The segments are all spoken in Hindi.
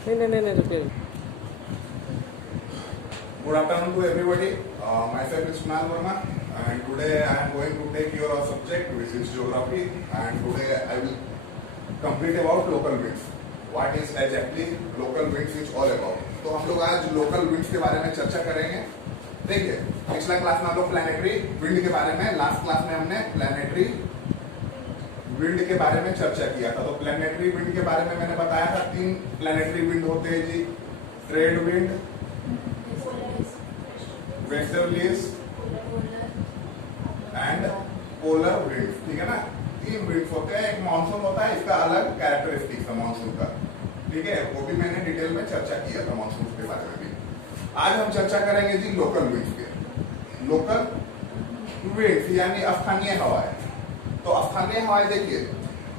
नहीं रुकिए। Good afternoon to everybody. Myself is Kunal Verma, and today I am going to take your subject, which is geography, and today I will complete about local winds. What is exactly local winds is all about. तो हम लोग आज लोकल विंड्स के बारे में चर्चा करेंगे। देखिए, पिछला क्लास में हम लोग प्लैनेटरी विंड के बारे में, लास्ट क्लास में हमने प्लैनेटरी विंड के बारे में चर्चा किया था। तो प्लैनेटरी विंड के बारे में मैंने बताया था 3 प्लैनेटरी विंड होते हैं जी, trade wind, westerlies and polar wind. ठीक है ना, 3 विंड्स होते हैं। एक मानसून होता है, इसका अलग कैरेक्टरिस्टिक्स है मानसून का। ठीक है, वो भी मैंने डिटेल में चर्चा किया था मानसून के बारे में भी। आज हम चर्चा करेंगे जी लोकल विंड्स के। लोकल विंड्स यानी स्थानीय हवाएं। तो स्थानीय हवाएं देखिए,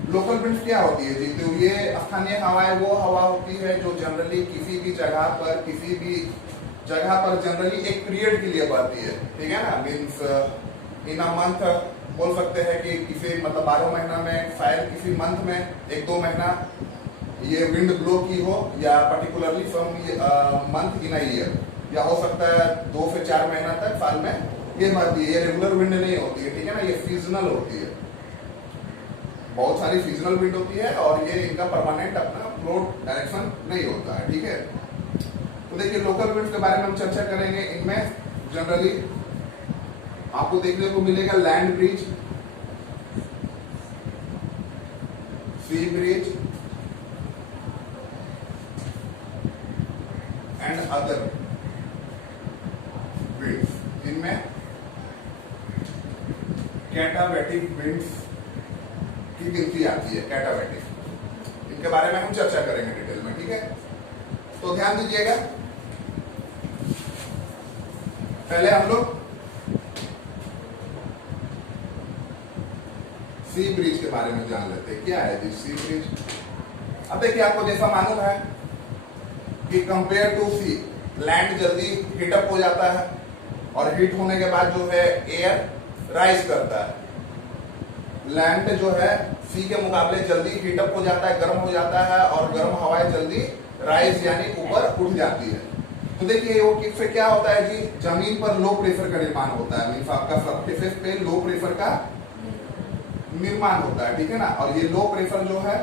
लोकल विंड्स क्या होती है जी? तो ये स्थानीय हवाएं वो हवा होती है जो जनरली किसी भी जगह पर जनरली एक पीरियड के लिए बहती है। ठीक है ना, मीन्स इन अ मंथ बोल सकते हैं कि किसी मतलब 12 महीना में, शायद किसी मंथ में 1-2 महीना ये विंड ब्लो की हो, या particularly from month in a year, या हो सकता है 2 से 4 महीना तक साल में ये बहती है। ये रेगुलर विंड नहीं होती है। ठीक है ना, ये सीजनल होती है। बहुत सारी सीजनल विंड होती है और ये इनका परमानेंट अपना फ्लो डायरेक्शन नहीं होता है। ठीक है, तो देखिए लोकल विंड्स के बारे में हम चर्चा करेंगे। इनमें जनरली आपको देखने को मिलेगा land breeze, sea breeze and other winds. इनमें कैटाबैटिक विंड्स की गिनती आती है। कैटाबैटिक, इनके बारे में हम चर्चा करेंगे डिटेल में। ठीक है, तो ध्यान दीजिएगा। पहले हम लोग सी ब्रिज के बारे में जान लेते हैं। क्या है जी सी ब्रिज? अब देखिए, आपको जैसा मालूम है कि कंपेयर टू सी, लैंड जल्दी हीट अप हो जाता है और हीट होने के बाद जो है एयर राइज करता है। लैंड जो है सी के मुकाबले जल्दी हीट अप हो जाता है, गर्म हो जाता है, और गर्म हवाएं जल्दी राइज यानी ऊपर उठ जाती है। तो देखिए वो किससे क्या होता है जी? जमीन पर लो प्रेशर का निर्माण होता है। मीन्स आपका सरफेस पे लो प्रेशर का निर्माण होता है। ठीक है ना, और ये लो प्रेशर जो है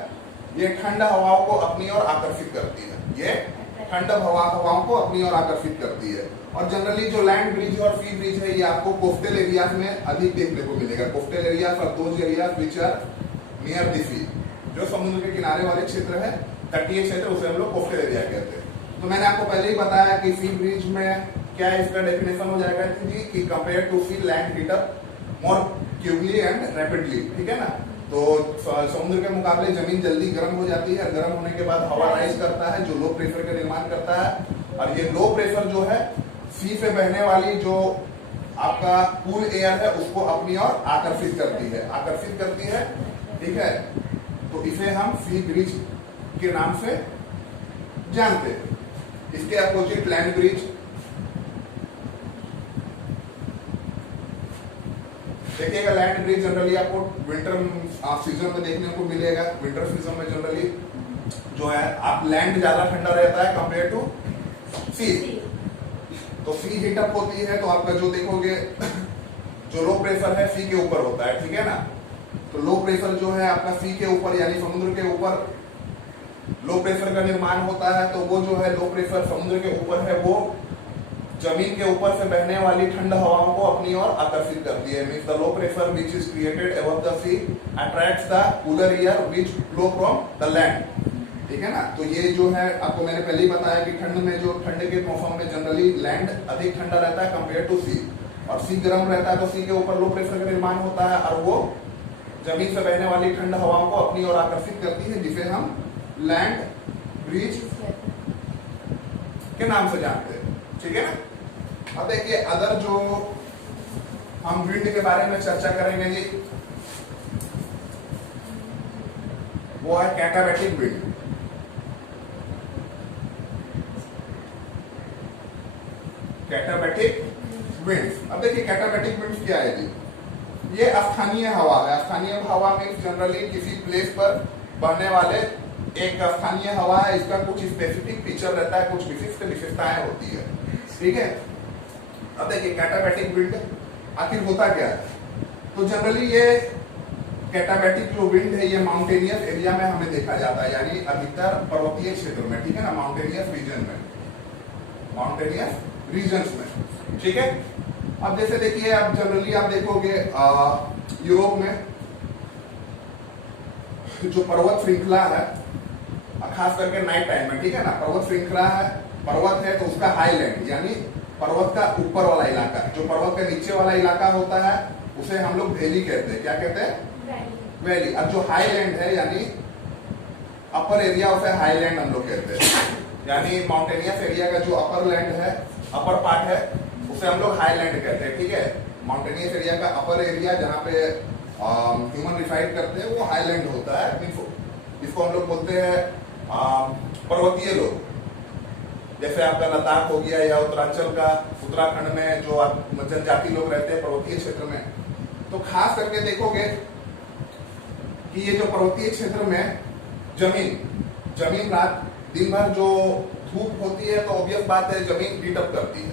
ये ठंड हवाओं को अपनी ओर आकर्षित करती है। ये ठंड हवाओं को अपनी ओर आकर्षित करती है। और जनरली जो लैंड ब्रिज और सी ब्रिज है, ये आपको कोस्टल एरियाज में अधिक देखने को मिलेगा। कोस्टल एरियाज और those areas which are near the sea, जो समुद्र के किनारे वाले क्षेत्र है, तटीय क्षेत्र, उसे हम लोग कोस्टल एरिया कहते हैं। तो मैंने आपको पहले ही बताया कि सी ब्रिज में क्या इसका डेफिनेशन हो जाएगा जी कि compare to sea land heat up more quickly and rapidly. ठीक है ना, तो समुद्र के मुकाबले जमीन जल्दी गर्म हो जाती है। गर्म होने के बाद हवा राइज करता है जो लो प्रेशर का निर्माण करता है। और ये लो प्रेशर जो है सी से बहने वाली जो आपका कूल एयर है उसको अपनी ओर आकर्षित करती है। ठीक है, तो इसे हम सी ब्रिज के नाम से जानते हैं। इसके अपोजिट लैंड ब्रिज। देखिएगा, लैंड ब्रिज जनरली आपको विंटर सीजन में देखने को मिलेगा। विंटर सीजन में जनरली जो है आप लैंड ज्यादा ठंडा रहता है कंपेयर टू सी। तो सी हीट अप होती है, तो आपका जो देखोगे जो लो प्रेशर है सी के ऊपर होता है। ठीक है ना, तो लो प्रेशर जो है आपका सी के ऊपर यानी समुद्र के ऊपर लो प्रेशर का निर्माण होता है। तो वो जो है लो प्रेशर समुद्र के ऊपर है, वो जमीन के ऊपर से बहने वाली ठंड हवाओं को अपनी ओर आकर्षित करती है। Means the low pressure which is created above the sea attracts the cooler air which flow from the land. ठीक है ना, तो ये जो है आपको मैंने पहले ही बताया कि ठंड में जो ठंड के मौसम में जनरली लैंड अधिक ठंडा रहता है कंपेयर टू सी, और सी गर्म रहता है। तो सी के ऊपर लो प्रेशर का निर्माण होता है और वो जमीन से बहने वाली ठंड हवाओं को अपनी ओर आकर्षित करती है, जिसे हम लैंड ब्रिज के नाम से जानते हैं। ठीक है ना, अब देखिए अदर जो हम विंड के बारे में चर्चा करेंगे जी, वो है कैटाबैटिक विंड। कैटाबैटिक विंड्स। अब देखिए कैटाबैटिक विंड्स क्या है जी? ये स्थानीय हवा है। स्थानीय हवा में जनरली किसी प्लेस पर बहने वाले एक स्थानीय हवा है, इसका कुछ स्पेसिफिक फीचर रहता है, कुछ विशिष्ट विशेषताएं होती है, ठीक है। अब देखिए कैटाबैटिक विंड आखिर होता क्या है। तो जनरली ये कैटाबैटिक जो विंड है ये माउंटेनियस एरिया में हमें देखा जाता है, यानी अधिकतर पर्वतीय क्षेत्र में, ठीक है ना, माउंटेनियस रीजन में, माउंटेनियस रीजन्स में, ठीक है। अब जैसे देखिए, अब जनरली आप देखोगे यूरोप में जो पर्वत श्रृंखला है, खास करके नाइट टाइम में, ठीक है ना, पर्वत श्रृंखला है, पर्वत है तो उसका हाईलैंड यानी पर्वत का ऊपर वाला इलाका, जो पर्वत के नीचे वाला इलाका होता है उसे हम लोग वैली कहते हैं। क्या कहते हैं? वैली। अब जो हाईलैंड है यानी अपर एरिया, उसे हाईलैंड हम लोग कहते हैं, यानी माउंटेनियस एरिया का जो अपर लैंड है, अपर पार्ट है, उसे हम लोग हाईलैंड कहते हैं, ठीक है। माउंटेनियस एरिया का अपर एरिया जहाँ पे ह्यूमन रिसाइड करते हैं वो हाईलैंड होता है, इसको हम लोग बोलते हैं पर्वतीय लोग। जैसे आपका लद्दाख हो गया या उत्तरांचल का, उत्तराखंड में जो जनजाति लोग रहते हैं पर्वतीय क्षेत्र में, तो खास करके देखोगे कि ये जो पर्वतीय क्षेत्र में जमीन रात दिन भर जो धूप होती है तो ऑब्वियस बात है जमीन हीट अप करती है,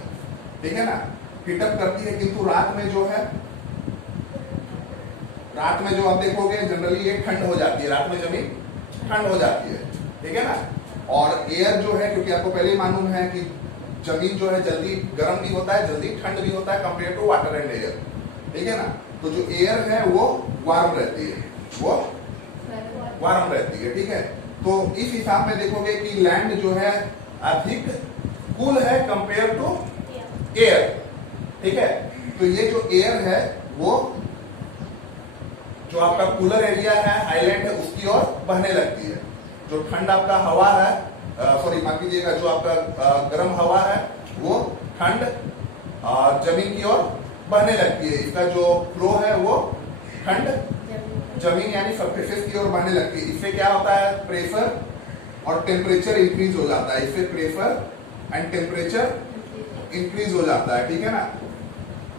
ठीक है ना, हीट अप करती है, किंतु रात में जो आप देखोगे जनरली ये ठंड हो जाती है, रात में जमीन ठंड हो जाती है, ठीक है ना। और एयर जो है, क्योंकि आपको पहले ही मालूम है कि जमीन जो है जल्दी गर्म भी होता है, जल्दी ठंड भी होता है compare to water and air, ठीक है ना। तो जो एयर है वो वार्म रहती है, ठीक है। तो इस हिसाब में देखोगे कि लैंड जो है अधिक कूल है कंपेयर टू एयर, ठीक है। तो ये जो एयर है वो जो आपका कूलर एरिया है, हाईलैंड है, उसकी ओर बहने लगती है। जो ठंड आपका हवा है, सॉरी माफ कीजिएगा, जो आपका गर्म हवा है वो ठंड जमीन की ओर बहने लगती है। इसका जो फ्लो है वो ठंड जमीन यानी सरफेसेस की ओर बहने लगती है। इससे क्या होता है, प्रेशर और टेम्परेचर इंक्रीज हो जाता है, इससे प्रेशर एंड टेम्परेचर इंक्रीज हो जाता है, ठीक है ना।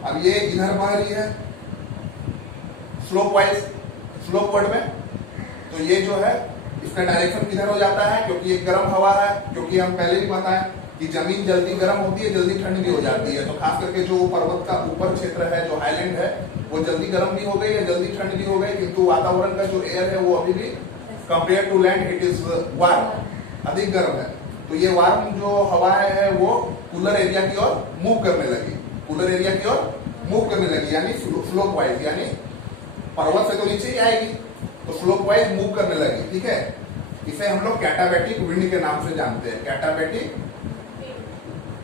अब ये इधर बह रही है स्लोप वाइज, स्लोप वर्ड में, तो ये जो है इसका डायरेक्शन किधर हो जाता है, क्योंकि ये गर्म हवा है, क्योंकि हम पहले भी बताएं कि जमीन जल्दी गर्म होती है, जल्दी ठंड भी हो जाती है। तो खास करके जो पर्वत का ऊपर क्षेत्र है, जो हाईलैंड है, वो जल्दी गर्म भी हो गई या जल्दी ठंड भी हो गई, किंतु वातावरण का जो एयर है वो अभी भी compare to land it is warm, अधिक गर्म है। तो ये वार्म जो हवाएं है वो कूलर एरिया की ओर मूव करने लगी, कूलर एरिया की ओर मूव करने लगी, यानी स्लोप वाइज, यानी पर्वत से तो नीचे ही आएगी तो स्लोप वाइज मूव करने लगी, ठीक है। इसे हम लोग कैटाबैटिक विंड के नाम से जानते हैं, कैटाबैटिक।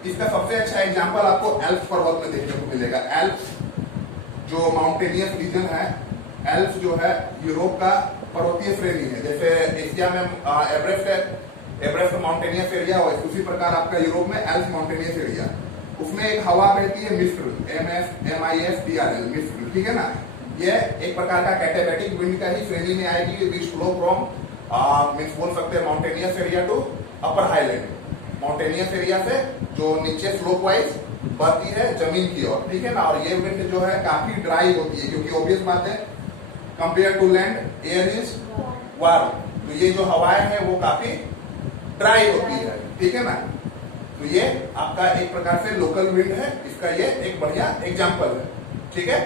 इसका सबसे अच्छा एग्जांपल आपको एल्प्स पर्वत में देखने को मिलेगा। एल्प्स जो माउंटेनियस रीजन है, एल्प्स जो है यूरोप का पर्वतीय श्रेणी है। जैसे एशिया में एवरेस्ट है, एवरेस्ट माउंटेनियस एरिया हो, उसी प्रकार आपका यूरोप में एल्प्स माउंटेनियस एरिया, उसमें एक हवा बहती है मिस्ट्रल, MISTRL, मिस्ट्रल, ठीक है ना। ये एक प्रकार का कैटाबैटिक विंड का ही श्रेणी में आएगी, विच फ्लो फ्रॉम मीन्स बोल सकते हैं mountainous area to upper highland, mountainous area से जो नीचे स्लोप वाइज बहती है जमीन की ओर, ठीक है ना। और ये विंड जो है काफी ड्राई होती है, क्योंकि ऑब्वियस बात है compare to land air is warm, तो ये जो हवाएं हैं वो काफी ड्राई होती है, ठीक है ना। तो ये आपका एक प्रकार से लोकल विंड है, इसका ये एक बढ़िया एग्जाम्पल है, ठीक है।